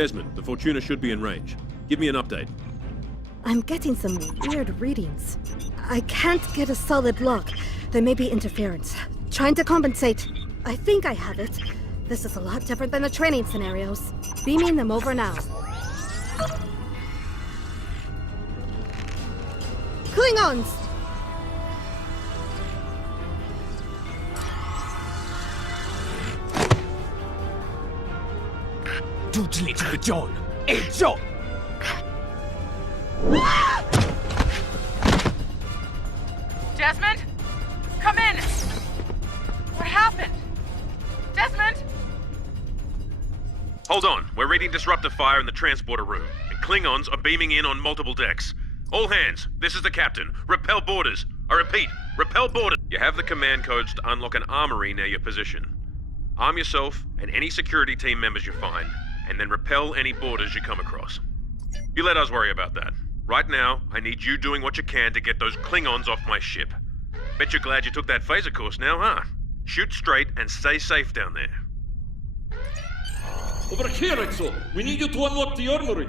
Desmond, the Fortuna should be in range. Give me an update. I'm getting some weird readings. I can't get a solid lock. There may be interference. Trying to compensate. I think I have it. This is a lot different than the training scenarios. Beaming them over now. Klingons! Desmond? Come in! What happened? Desmond? Hold on. We're reading disruptor fire in the transporter room, and Klingons are beaming in on multiple decks. All hands, this is the captain. Repel borders. I repeat, repel borders. You have the command codes to unlock an armory near your position. Arm yourself and any security team members you find, and then repel any borders you come across. You let us worry about that. Right now, I need you doing what you can to get those Klingons off my ship. Bet you're glad you took that phaser course now, huh? Shoot straight and stay safe down there. Over here, Exo! We need you to unlock the armory!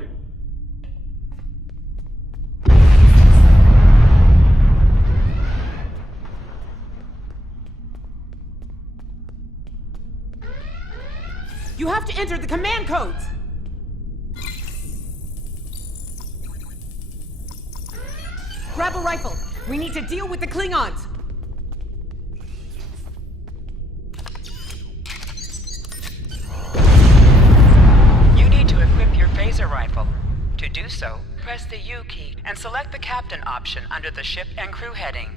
You have to enter the command codes! Grab a rifle. We need to deal with the Klingons. You need to equip your phaser rifle. To do so, press the U key and select the captain option under the ship and crew heading.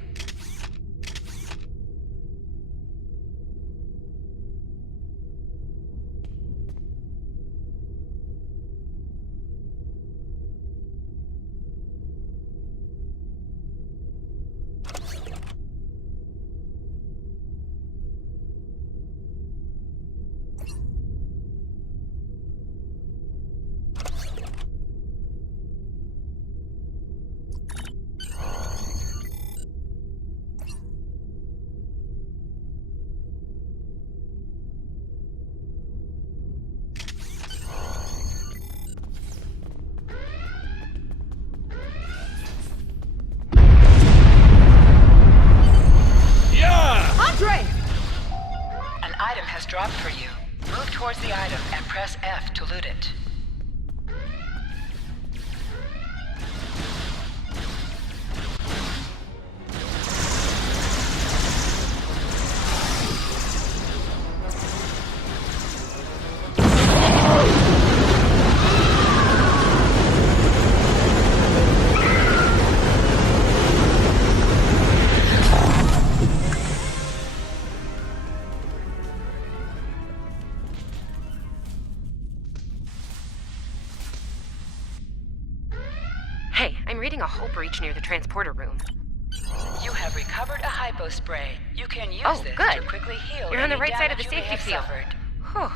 Dropped for you. Move towards the item and press F to loot it. Hey, I'm reading a hull breach near the transporter room. You have recovered a hypo spray. You can use this good. to quickly heal. You're on the any right side of the damage you may safety have field. suffered. Whew.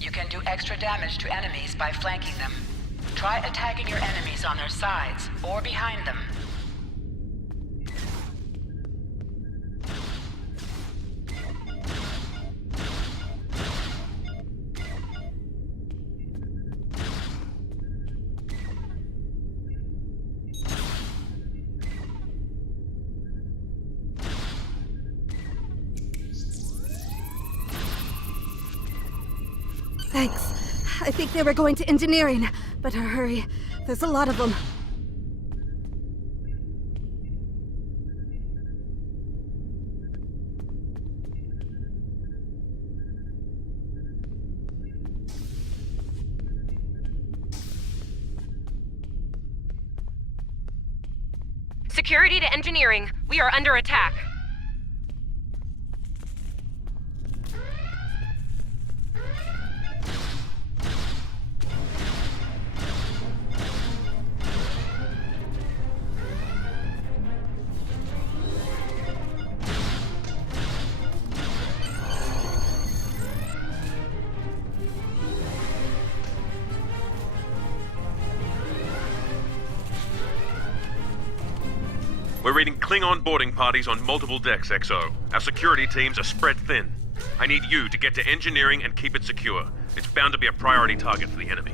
You can do extra damage to enemies by flanking them. Try attacking your enemies on their sides or behind them. Thanks. I think they were going to engineering. Better hurry. There's a lot of them. Security to engineering. We are under attack. We're reading Klingon boarding parties on multiple decks, XO. Our security teams are spread thin. I need you to get to engineering and keep it secure. It's bound to be a priority target for the enemy.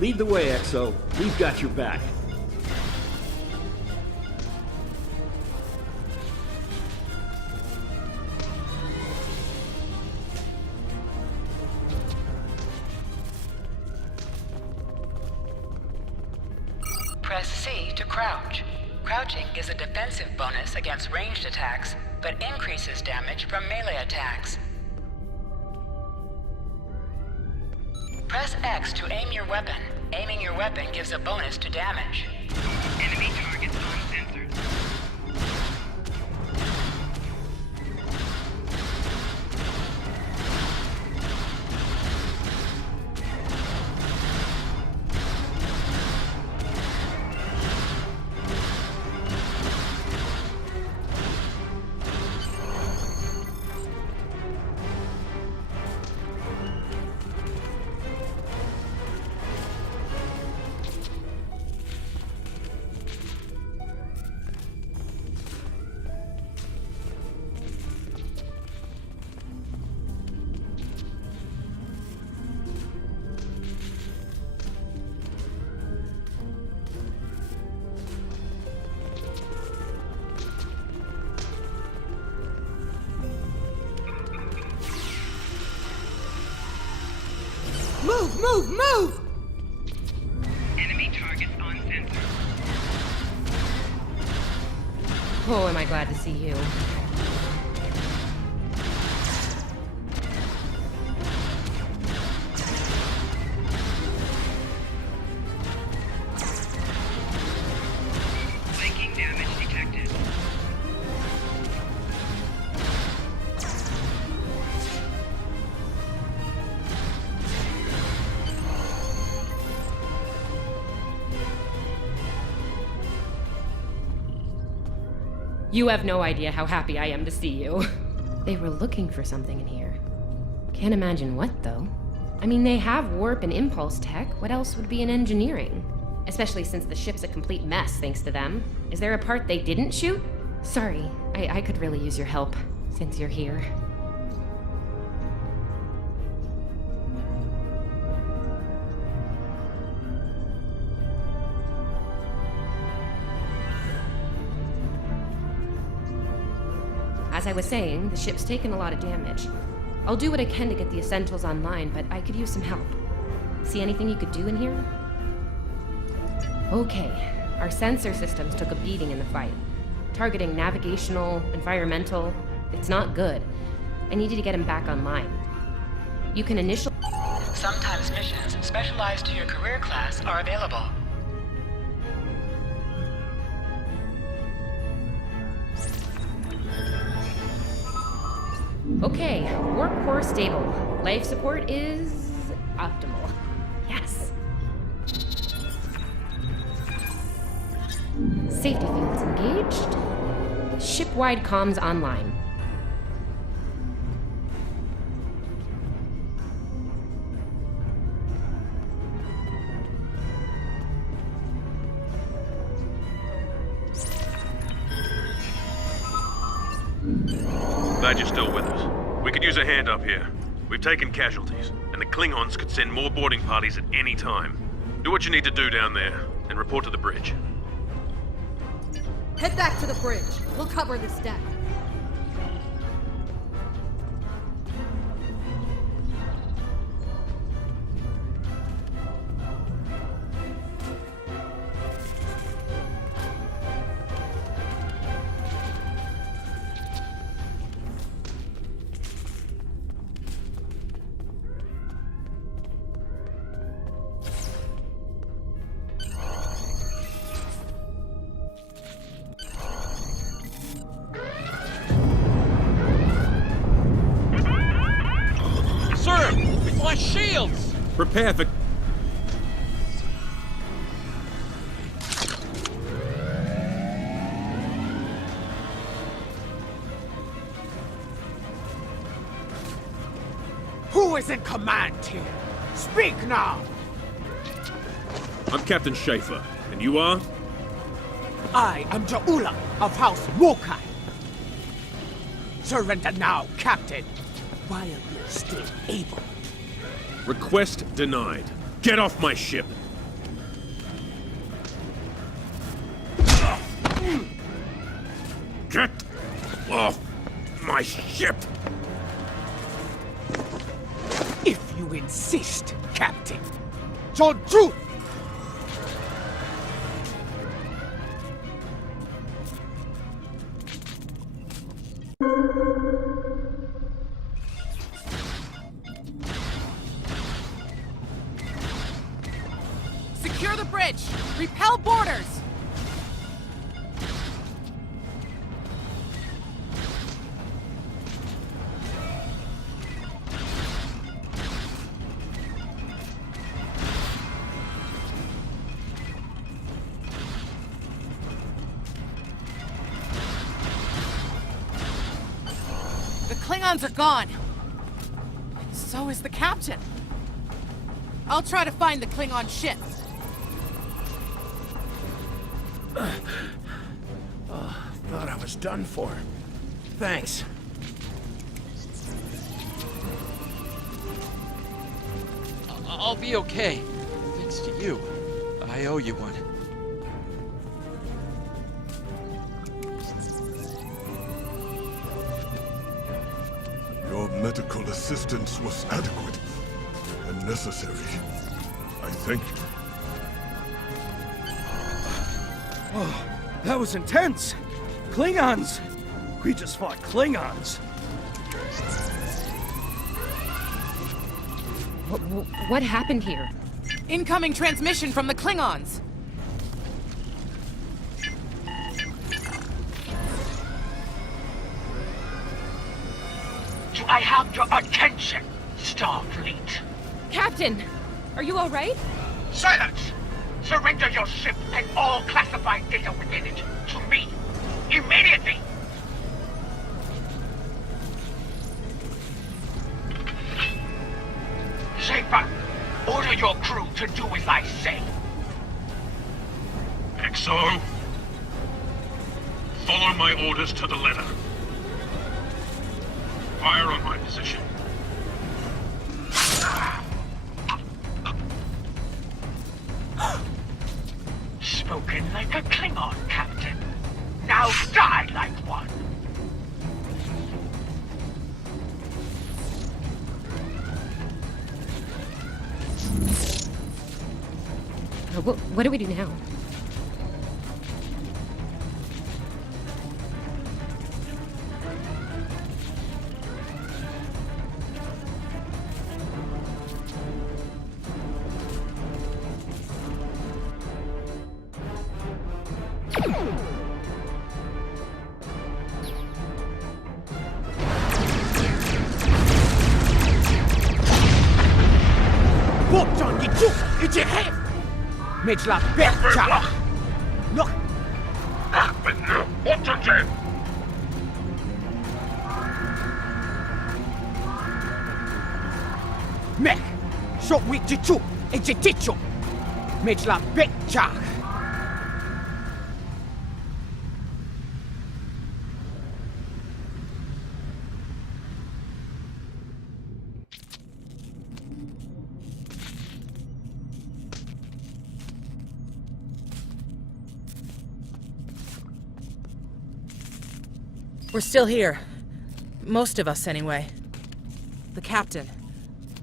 Lead the way, XO. We've got your back. Press C to crouch. Crouching gives a defensive bonus against ranged attacks, but increases damage from melee attacks. Press X to aim your weapon. Aiming your weapon gives a bonus to damage. Enemy targets uncensored. Move! Enemy targets uncensored. Oh, am I glad to see you. Flanking damage detected. You have no idea how happy I am to see you. They were looking for something in here. Can't imagine what, though. I mean, they have warp and impulse tech. What else would be in engineering? Especially since the ship's a complete mess, thanks to them. Is there a part they didn't shoot? Sorry, I could really use your help, since you're here. As I was saying, the ship's taken a lot of damage. I'll do what I can to get the essentials online, but I could use some help. See anything you could do in here? Okay, our sensor systems took a beating in the fight. Targeting navigational, environmental, it's not good. I need you to get them back online. You can initial... Sometimes missions specialized to your career class are available. Okay, warp core stable. Life support is optimal. Yes. Safety fields engaged. Ship-wide comms online. Glad you're still with us. We could use a hand up here. We've taken casualties, and the Klingons could send more boarding parties at any time. Do what you need to do down there, and report to the bridge. Head back to the bridge. We'll cover this deck. Prepare for... Who is in command here? Speak now! I'm Captain Schaefer, and you are? I am Ja'ula of House Mokai. Surrender now, Captain, while you're still able. Request denied. Get off my ship! Get off my ship! If you insist, Captain. Joju! Secure the bridge! Repel boarders! The Klingons are gone. So is the captain. I'll try to find the Klingon ship. Thought I was done for. Thanks. I'll be okay. Thanks to you. I owe you one. Your medical assistance was adequate and necessary. I thank you. Oh, that was intense! Klingons! We just fought Klingons! What happened here? Incoming transmission from the Klingons! Do I have your attention, Starfleet? Captain! Are you alright? Silence! Surrender your ship and all classified data within it to me, immediately! Schaefer, order your crew to do as I say. XO, follow my orders to the letter. Fire on my position. Spoken like a Klingon, Captain. Now die like one. What do we do now? Bokjon Yichu, Ichihe! Mitla Betcha! Look! Mech! Shot with Jichu, Ichitichu! Mitla Betcha! We're still here. Most of us, anyway. The captain.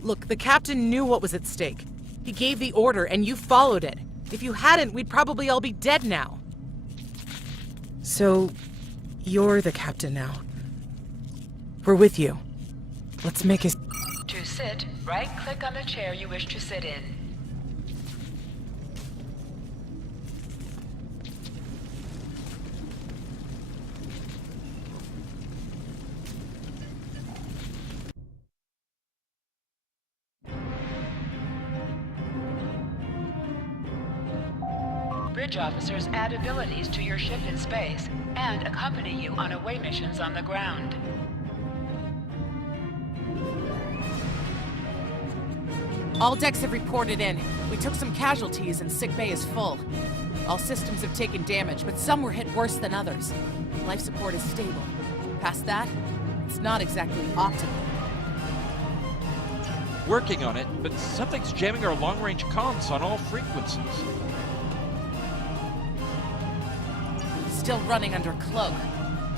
Look, the captain knew what was at stake. He gave the order, and you followed it. If you hadn't, we'd probably all be dead now. So, you're the captain now. We're with you. Let's make a... To sit, right-click on the chair you wish to sit in. bridge officers add abilities to your ship in space and accompany you on away missions on the ground. All decks have reported in. We took some casualties and sickbay is full. All systems have taken damage, but some were hit worse than others. Life support is stable. Past that, it's not exactly optimal. Working on it, but something's jamming our long-range comms on all frequencies. Still running under cloak.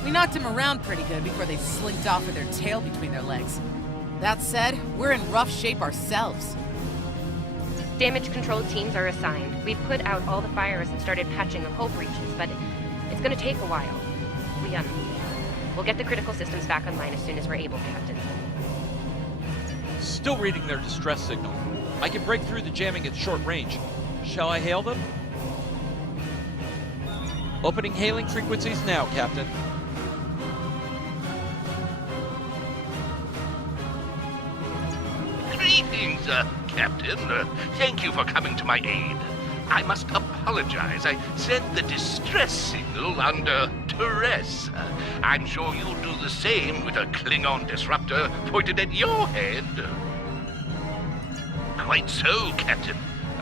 We knocked him around pretty good before they slinked off with their tail between their legs. That said, we're in rough shape ourselves. Damage control teams are assigned. We've put out all the fires and started patching the hull breaches, but it's gonna take a while. We'll get the critical systems back online as soon as we're able, Captain. Still reading their distress signal. I can break through the jamming at short range. Shall I hail them? Opening hailing frequencies now, Captain. Greetings, Captain. Thank you for coming to my aid. I must apologize. I sent the distress signal under duress. I'm sure you'll do the same with a Klingon disruptor pointed at your head. Quite so, Captain.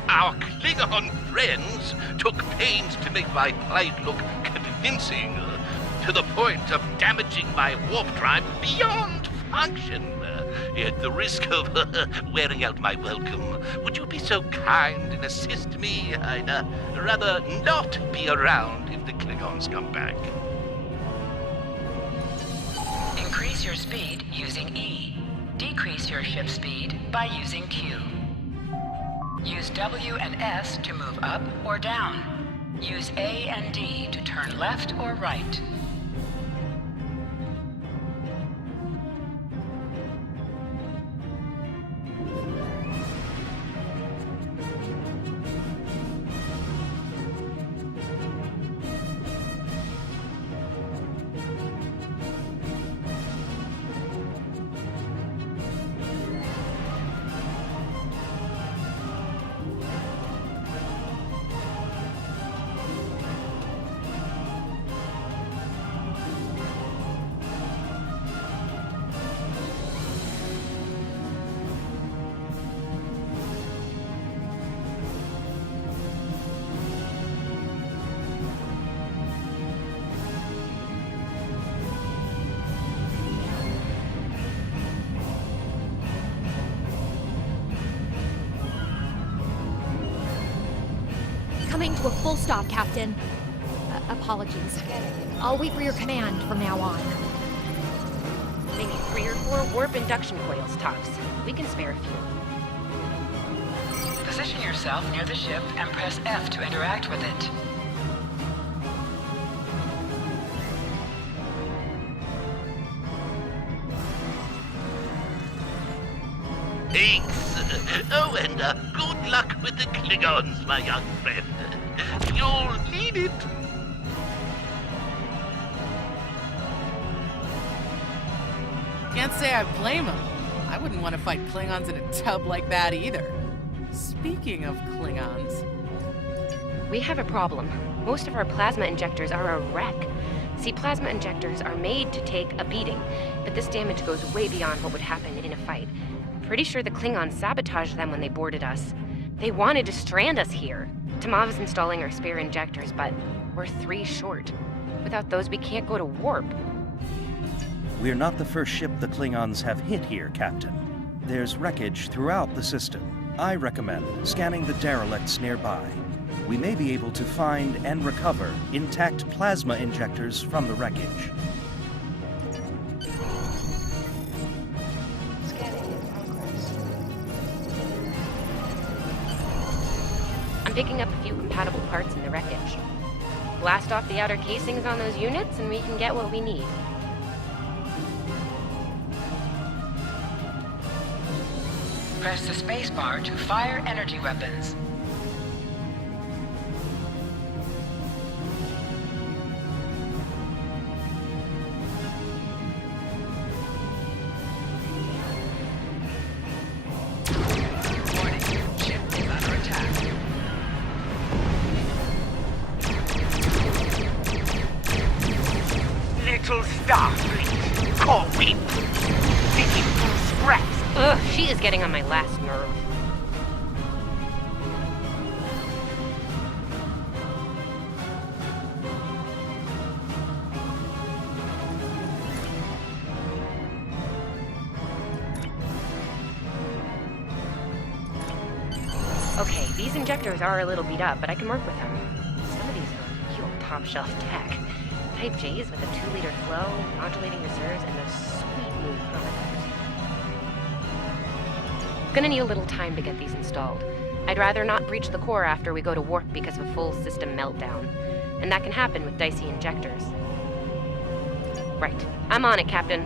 Our Klingon friends took pains to make my plight look convincing, to the point of damaging my warp drive beyond function. At the risk of wearing out my welcome, would you be so kind and assist me? I'd rather not be around if the Klingons come back. Increase your speed using E. Decrease your ship speed by using Q. Use W and S to move up or down. Use A and D to turn left or right. Coming to a full stop, Captain. Apologies. I'll wait for your command from now on. Maybe 3 or 4 warp induction coils tops. We can spare a few. Position yourself near the ship and press F to interact with it. Thanks. Oh, and good luck with the Klingons, my young friend. You'll need it. Can't say I blame him. I wouldn't want to fight Klingons in a tub like that either. Speaking of Klingons... We have a problem. Most of our plasma injectors are a wreck. See, plasma injectors are made to take a beating, but this damage goes way beyond what would happen in a fight. Pretty sure the Klingons sabotaged them when they boarded us. They wanted to strand us here. Tamav's installing our spare injectors, but we're 3 short. Without those, we can't go to warp. We're not the first ship the Klingons have hit here, Captain. There's wreckage throughout the system. I recommend scanning the derelicts nearby. We may be able to find and recover intact plasma injectors from the wreckage. I'm picking up a few compatible parts in the wreckage. Blast off the outer casings on those units and we can get what we need. Press the spacebar to fire energy weapons. Warning, ship is under attack. little starfleet called me. Thinking through scraps. Ugh, she is getting on my last nerve. Okay, these injectors are a little beat up, but I can work with them. Some of these are real top-shelf tech. Type J's with a 2-liter flow, modulating reserves, and those sweet new chronotypes. Gonna need a little time to get these installed. I'd rather not breach the core after we go to warp because of a full system meltdown. And that can happen with dicey injectors. Right. I'm on it, Captain.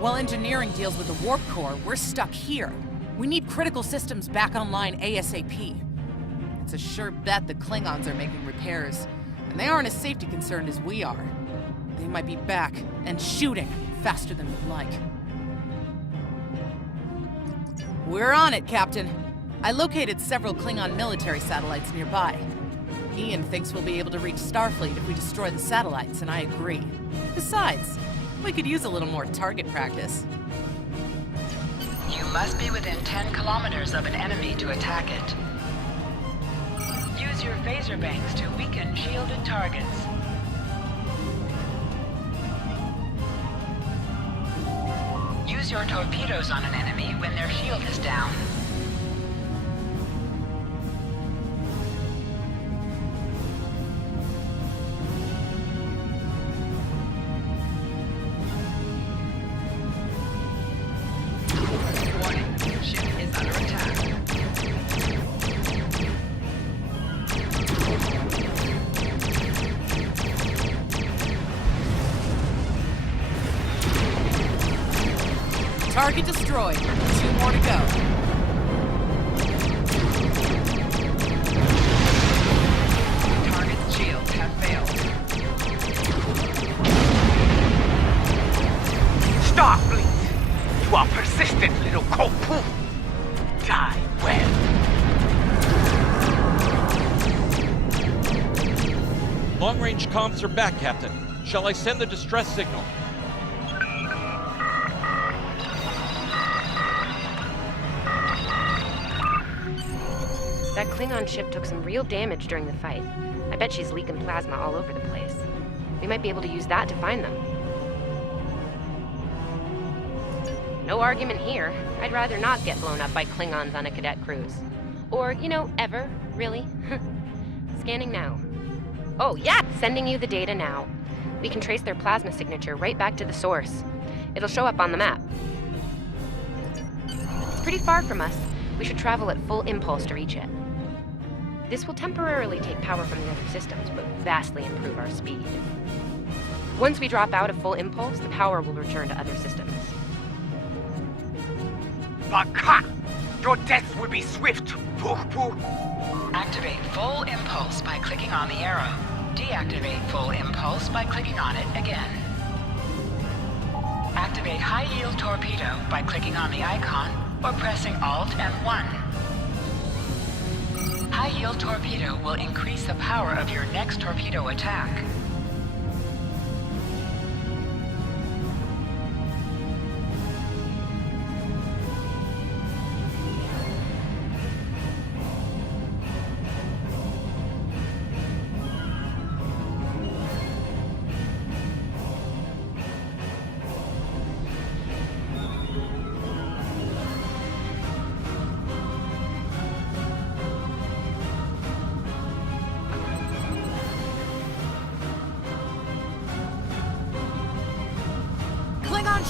While engineering deals with the warp core, we're stuck here. We need critical systems back online ASAP. It's a sure bet the Klingons are making repairs, and they aren't as safety concerned as we are. They might be back and shooting faster than we'd like. We're on it, Captain. I located several Klingon military satellites nearby. Ian thinks we'll be able to reach Starfleet if we destroy the satellites, and I agree. Besides, we could use a little more target practice. You must be within 10 kilometers of an enemy to attack it. Use your phaser banks to weaken shielded targets. Use your torpedoes on an enemy when their shield is down. Target destroyed. 2 more to go. Target's shields have failed. Starfleet, you are persistent, little cold-poo. Die well. Long-range comms are back, Captain. Shall I send the distress signal? That Klingon ship took some real damage during the fight. I bet she's leaking plasma all over the place. We might be able to use that to find them. No argument here. I'd rather not get blown up by Klingons on a cadet cruise. Or, ever, really. Scanning now. Oh, yeah! Sending you the data now. We can trace their plasma signature right back to the source. It'll show up on the map. It's pretty far from us. We should travel at full impulse to reach it. This will temporarily take power from the other systems, but vastly improve our speed. Once we drop out of full impulse, the power will return to other systems. Baka! Your death will be swift, poo-poo. Activate full impulse by clicking on the arrow. Deactivate full impulse by clicking on it again. Activate high-yield torpedo by clicking on the icon or pressing Alt and 1. High-yield torpedo will increase the power of your next torpedo attack.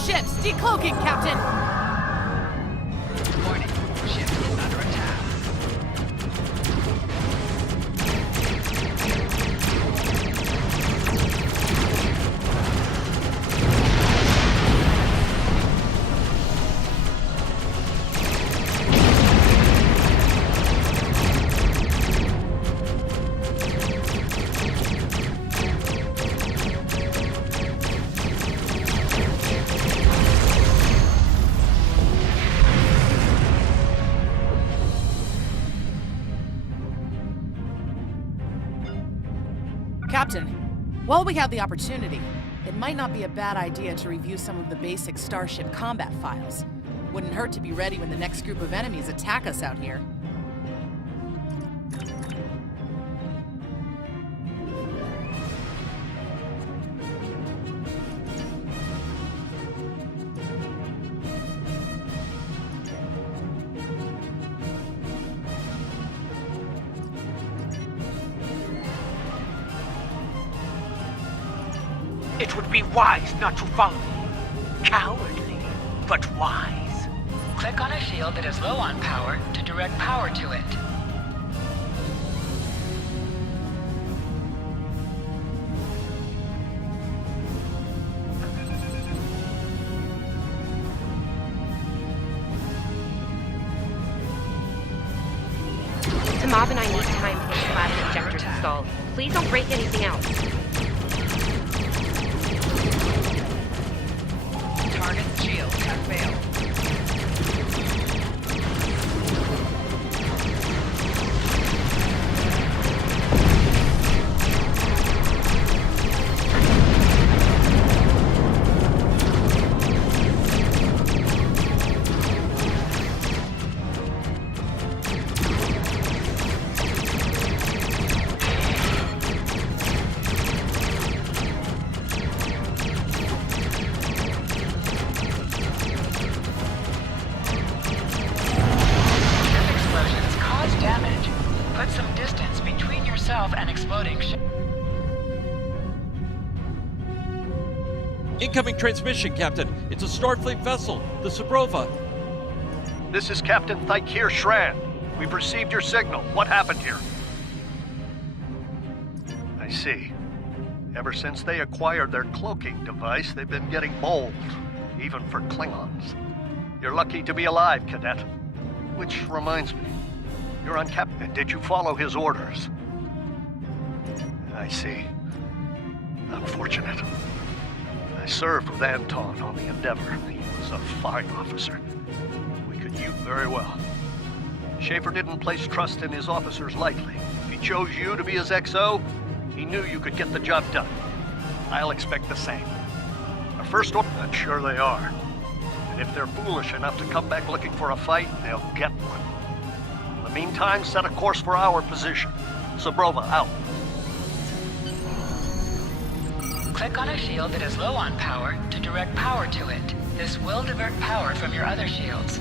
Ships, decloaking, Captain! Warning, ship is under attack. Captain, While we have the opportunity, it might not be a bad idea to review some of the basic Starship combat files. Wouldn't hurt to be ready when the next group of enemies attack us out here. It would be wise not to follow me. Cowardly, but wise. Click on a shield that is low on power to direct power to it. Mob and I need time for the plasma injectors installed. Please don't break anything else. Target's shields have failed. Incoming transmission, Captain. It's a Starfleet vessel, the Sabrova. This is Captain Thykir Shran. We've received your signal. What happened here? I see. Ever since they acquired their cloaking device, they've been getting bold, even for Klingons. You're lucky to be alive, Cadet. Which reminds me, you're on Captain. Did you follow his orders? I see. Unfortunate. I served with Anton on the Endeavor. He was a fine officer. We could use very well. Schaefer didn't place trust in his officers lightly. If he chose you to be his XO, he knew you could get the job done. I'll expect the same. Our first order, I'm sure they are. And if they're foolish enough to come back looking for a fight, they'll get one. In the meantime, set a course for our position. Sabrova, out. Click on a shield that is low on power to direct power to it. This will divert power from your other shields.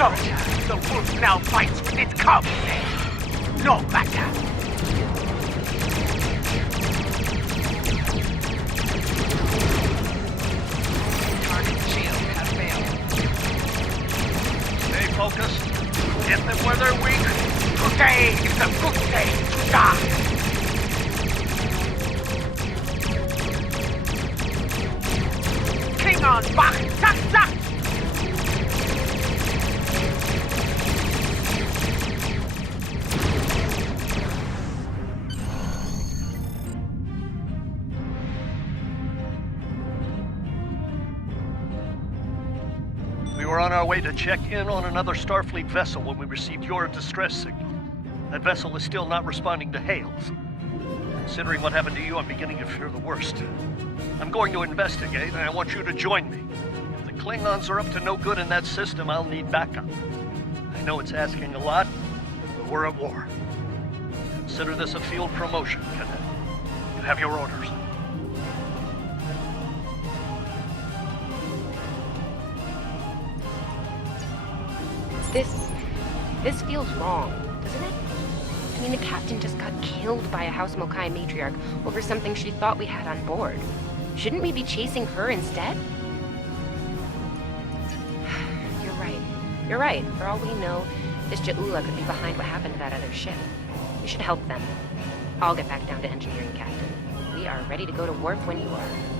So, the wolf now fights with its cubs. No matter. Target shield has failed. Stay focused. Get them where they're weak. Today is a good day to die. Klingon, Bach, zack, zack! We were on our way to check in on another Starfleet vessel when we received your distress signal. That vessel is still not responding to hails. Considering what happened to you, I'm beginning to fear the worst. I'm going to investigate, and I want you to join me. If the Klingons are up to no good in that system, I'll need backup. I know it's asking a lot, but we're at war. Consider this a field promotion, Cadet. You have your orders. This feels wrong, doesn't it? I mean, the captain just got killed by a House Mokai matriarch over something she thought we had on board. Shouldn't we be chasing her instead? You're right. For all we know, This Ja'ula could be behind what happened to that other ship. We should help them. I'll get back down to engineering, Captain. We are ready to go to warp when you are.